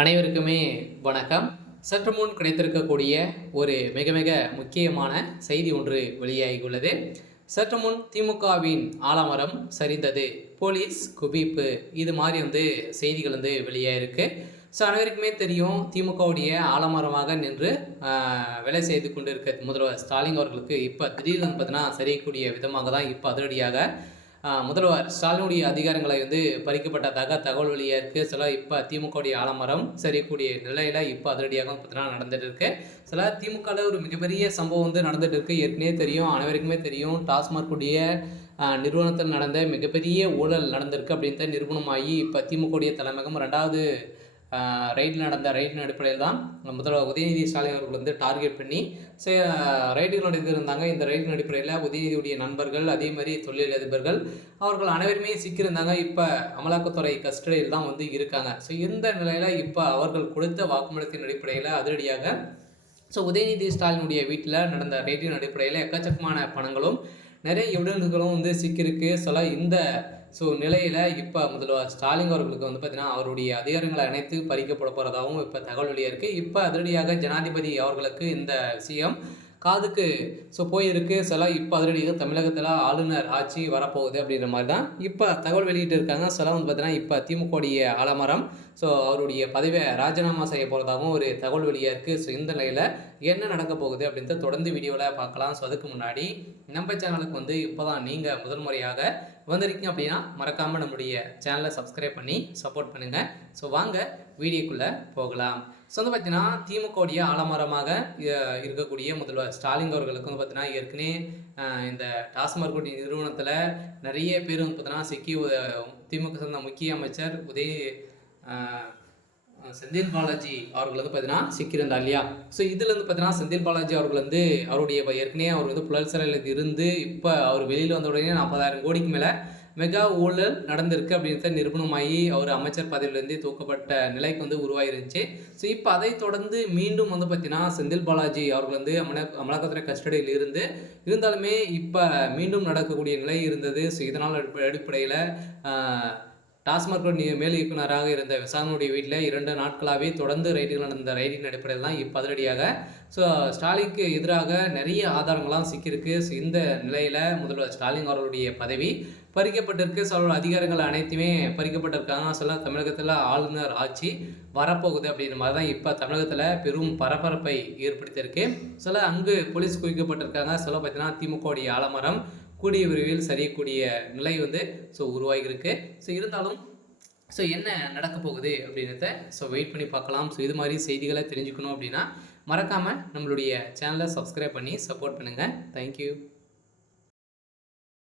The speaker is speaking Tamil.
அனைவருக்குமே வணக்கம். சற்று முன் கிடைத்திருக்கக்கூடிய ஒரு மிக மிக முக்கியமான செய்தி ஒன்று வெளியாகியுள்ளது. சற்று முன் திமுகவின் ஆலமரம் சரிந்தது, போலீஸ் குவிப்பு, இது மாதிரி செய்திகள் வெளியாயிருக்கு. ஸோ அனைவருக்குமே தெரியும், திமுகவுடைய ஆலமரமாக நின்று வேலை செய்து கொண்டிருக்க முதல்வர் ஸ்டாலின் அவர்களுக்கு இப்போ திடீர்னு பார்த்தீங்கன்னா சரியக்கூடிய விதமாக தான் இப்போ அதிரடியாக முதல்வர் ஸ்டாலினுடைய அதிகாரங்களை பறிக்கப்பட்டதாக தகவல் வெளியாக இருக்குது. சில இப்போ திமுகவுடைய ஆலமரம் சரியக்கூடிய நிலையில் இப்போ அதிரடியாக பார்த்தீங்கன்னா நடந்துட்டு இருக்கு. சில திமுகவில் ஒரு மிகப்பெரிய சம்பவம் நடந்துட்டு இருக்கு. ஏற்கனவே தெரியும், அனைவருக்குமே தெரியும், டாஸ்மார்க்குடைய நிறுவனத்தில் நடந்த மிகப்பெரிய ஊழல் நடந்திருக்கு அப்படின்ட்டு நிரூபணமாகி இப்போ திமுகவுடைய தலைமையகம் ரெண்டாவது ரைடின் அடிப்படையில் தான் முதல்வர் உதயநிதி ஸ்டாலின் அவர்கள் டார்கெட் பண்ணி ரைடுகள் நடந்திருந்தாங்க. இந்த ரைடின் அடிப்படையில் உதயநிதியுடைய நண்பர்கள், அதே மாதிரி தொழிலதிபர்கள் அவர்கள் அனைவருமே சிக்கியிருந்தாங்க. இப்போ அமலாக்கத்துறை கஸ்டடியில் தான் இருக்காங்க. ஸோ இந்த நிலையில் இப்போ அவர்கள் கொடுத்த வாக்குமூலத்தின் அடிப்படையில் அதிரடியாக உதயநிதி ஸ்டாலினுடைய வீட்டில் நடந்த ரைடின் அடிப்படையில் எக்கச்சக்கமான பணங்களும் நிறைய எவிடன்ஸ்களும் சிக்கியிருக்கு. இந்த நிலையில் இப்போ முதல்வர் ஸ்டாலின் அவர்களுக்கு பார்த்தீங்கன்னா அவருடைய அதிகாரங்களை அனைத்து பறிக்கப்பட போகிறதாகவும் இப்போ தகவல் வெளியாக இருக்குது. இப்போ அதிரடியாக ஜனாதிபதி அவர்களுக்கு இந்த விஷயம் காதுக்கு போயிருக்கு. இப்போ அதிரடியாக தமிழகத்தில் ஆளுநர் ஆட்சி வரப்போகுது அப்படின்ற மாதிரி தான் இப்போ தகவல் வெளியிட்டு இருக்காங்க. பார்த்தீங்கன்னா இப்போ திமுகவுடைய ஆலமரம் அவருடைய பதவியை ராஜினாமா செய்ய போகிறதாகவும் ஒரு தகவல் வெளியாக இருக்குது. இந்த நிலையில் என்ன நடக்க போகுது அப்படின்ட்டு தொடர்ந்து வீடியோவில் பார்க்கலாம். அதுக்கு முன்னாடி நம்ம சேனலுக்கு இப்போ தான் நீங்கள் முதல் முறையாக வந்திருக்கீங்க அப்படின்னா மறக்காமல் நம்முடைய சேனலை சப்ஸ்கிரைப் பண்ணி சப்போர்ட் பண்ணுங்கள். வாங்க வீடியோக்குள்ளே போகலாம். பார்த்தீங்கன்னா திமுகவுடைய ஆலமரமாக இருக்கக்கூடிய முதல்வர் ஸ்டாலின் அவர்களுக்கு பார்த்தீங்கன்னா ஏற்கனவே இந்த டாஸ்மாக் நிறுவனத்தில் நிறைய பேர் பார்த்தீங்கன்னா சிக்கி திமுக சேர்ந்த முக்கிய அமைச்சர் செந்தில் பாலாஜி அவர்கள் பார்த்தீங்கன்னா சிக்கியிருந்தா இல்லையா. இதில் பார்த்தீங்கன்னா செந்தில் பாலாஜி அவர்கள் அவருடைய ஏற்கனவே அவர் புழல் சிறையில் இருந்து இப்போ அவர் வெளியில் வந்த உடனே 40,000 கோடிக்கு மேலே மெகா ஊழல் நடந்திருக்கு அப்படின்னு நிரூபணமாகி அவர் அமைச்சர் பதவியிலேருந்து தூக்கப்பட்ட நிலைக்கு உருவாயிருந்துச்சு. இப்போ அதை தொடர்ந்து மீண்டும் பார்த்தீங்கன்னா செந்தில் பாலாஜி அவர்கள் அமலாக்கத்துறை கஸ்டடியில் இருந்தாலுமே இப்போ மீண்டும் நடக்கக்கூடிய நிலை இருந்தது. இதனால் அடிப்படையில் டாஸ்மாக் மேல் இயக்குநராக இருந்த விசாரணையுடைய வீட்டில் 2 நாட்களாகவே தொடர்ந்து ரைடுகள் நடந்த ரைடின் அடிப்படையில் தான் இப்போ அதிரடியாக ஸ்டாலினுக்கு எதிராக நிறைய ஆதாரங்கள்லாம் சிக்கியிருக்கு. இந்த நிலையில் முதல்வர் ஸ்டாலின் அவர்களுடைய பதவி பறிக்கப்பட்டிருக்கு. அவரோட அதிகாரங்கள் அனைத்துமே பறிக்கப்பட்டிருக்காங்க. தமிழகத்தில் ஆளுநர் ஆட்சி வரப்போகுது அப்படின்ற மாதிரி தான் இப்போ தமிழகத்தில் பெரும் பரபரப்பை ஏற்படுத்தியிருக்கு. அங்கு போலீஸ் குவிக்கப்பட்டிருக்காங்க. பார்த்தீங்கன்னா திமுகவுடைய ஆலமரம் கூடிய விரைவில் சரியக்கூடிய நிலை உருவாகியிருக்கு. இருந்தாலும் என்ன நடக்க போகுது அப்படின்றத வெயிட் பண்ணி பார்க்கலாம். இது மாதிரி செய்திகளை தெரிஞ்சுக்கணும் அப்படின்னா மறக்காமல் நம்மளுடைய சேனலை சப்ஸ்கிரைப் பண்ணி சப்போர்ட் பண்ணுங்கள். தேங்க்யூ.